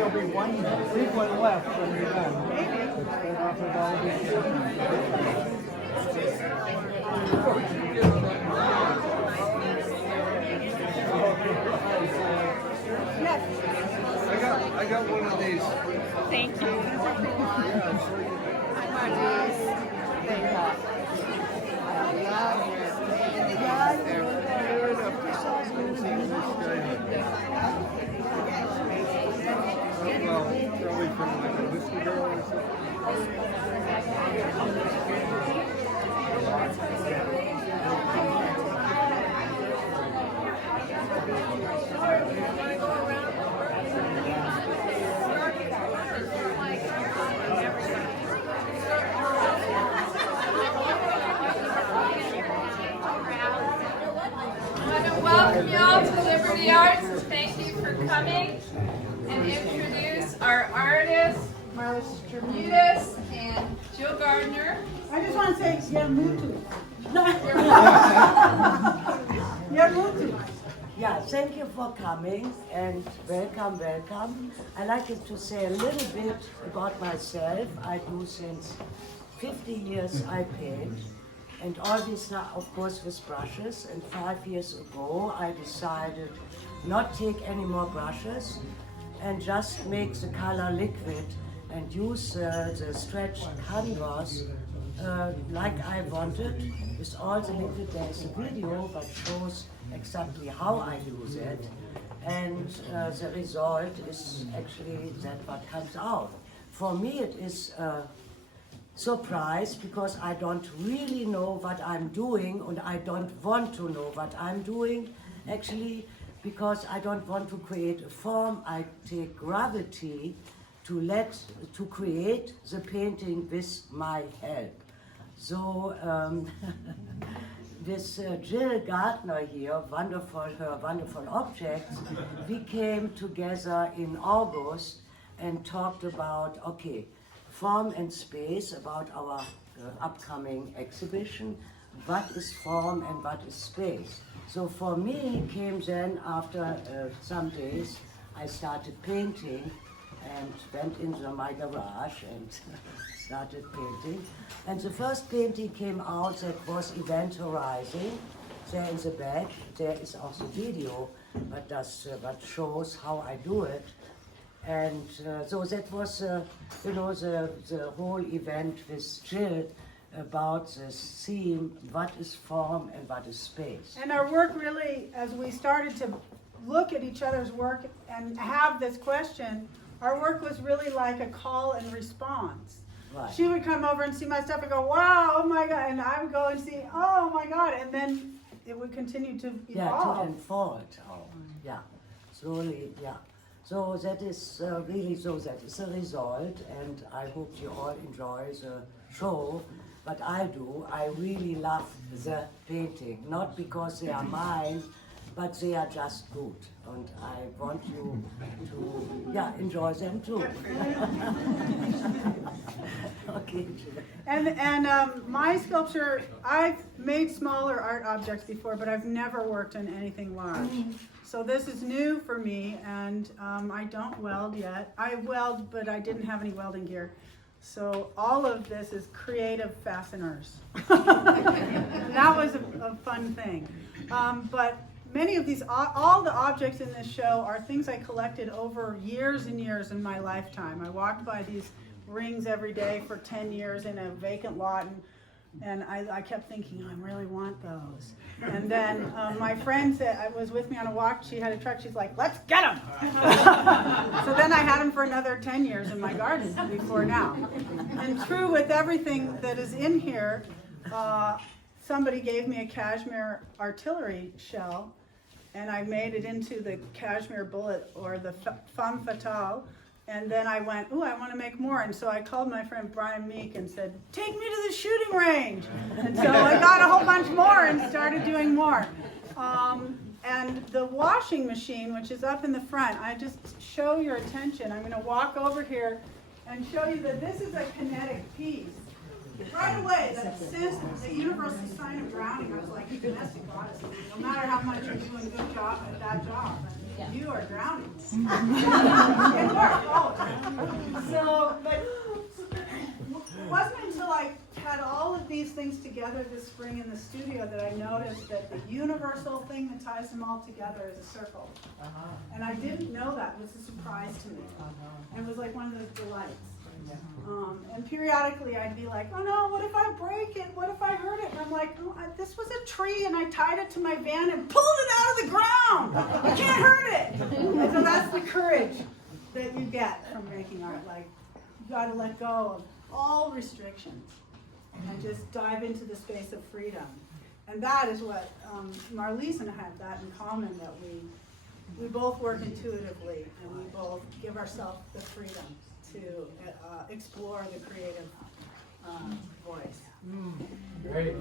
there'll be one big one left when you're done. Then off of all I got one of these. Thank you. Probably from like a whiskey girl or something. Welcome you all to Liberty Arts. Thank you for coming and introduce our artists, Marlis Jermutus and Gardner. I just want to say Jermutus. Jermutus. Yeah, thank you for coming and welcome, welcome. I like to say a little bit about myself. I do since 50 years I paint. And all this now, of course, with brushes. And 5 years ago, I decided not take any more brushes and just make the color liquid and use the stretched canvas like I wanted. With all the liquid, there is a video that shows exactly how I do that. And the result is actually that what comes out. For me, it is surprise because I don't really know what I'm doing and I don't want to know what I'm doing actually because I don't want to create a form. I take gravity to create the painting with my help. So with Jill Gardner here, her wonderful objects, we came together in August and talked about, okay, form and space, about our upcoming exhibition. What is form and what is space? So for me came then after some days, I started painting and went into my garage and started painting. And the first painting came out that was Event Horizon. There in the back, there is also video, but shows how I do it. And so that was, the whole event with Jill about this theme, what is form and what is space. And our work really, as we started to look at each other's work and have this question, our work was really like a call and response. Right. She would come over and see my stuff and go, wow, oh my God, and I would go and see, oh my God, and then it would continue to evolve. Yeah, to unfold. Yeah, slowly, yeah. So that is really, so that is the result, and I hope you all enjoy the show. But I do, I really love the painting, not because they are mine, but they are just good. And I want you to, enjoy them too. Okay. And my sculpture, I've made smaller art objects before, but I've never worked on anything large. So this is new for me, and I don't weld yet. I weld, but I didn't have any welding gear. So all of this is creative fasteners. That was a fun thing. But many of these, all the objects in this show are things I collected over years and years in my lifetime. I walked by these rings every day for 10 years in a vacant lot, and I kept thinking, I really want those. And then my friend said, was with me on a walk, she had a truck, she's like, let's get them! So then I had them for another 10 years in my garden before now. And true with everything that is in here, somebody gave me a cashmere artillery shell, and I made it into the cashmere bullet, or the femme fatale. And then I went, ooh, I want to make more. And so I called my friend Brian Meek and said, take me to the shooting range. And so I got a whole bunch more and started doing more. And the washing machine, which is up in the front, I just show your attention. I'm going to walk over here and show you that this is a kinetic piece. Right away, that sense, the universal sign of drowning, I was like, domestic goddess. No matter how much you're doing a good job at that job, you are drowning. It worked. Oh. So, but it wasn't until I had all of these things together this spring in the studio that I noticed that the universal thing that ties them all together is a circle. And I didn't know that. It was a surprise to me. It was like one of those delights. And periodically I'd be like, oh no, what if I break it? What if I hurt it? And I'm like, oh, this was a tree and I tied it to my van and pulled it out of the ground. I can't hurt it. And so that's the courage that you get from making art. Like, you got to let go of all restrictions and just dive into the space of freedom. And that is what Marlis and I have that in common, that we both work intuitively and we both give ourselves the freedom to explore the creative voice. Great.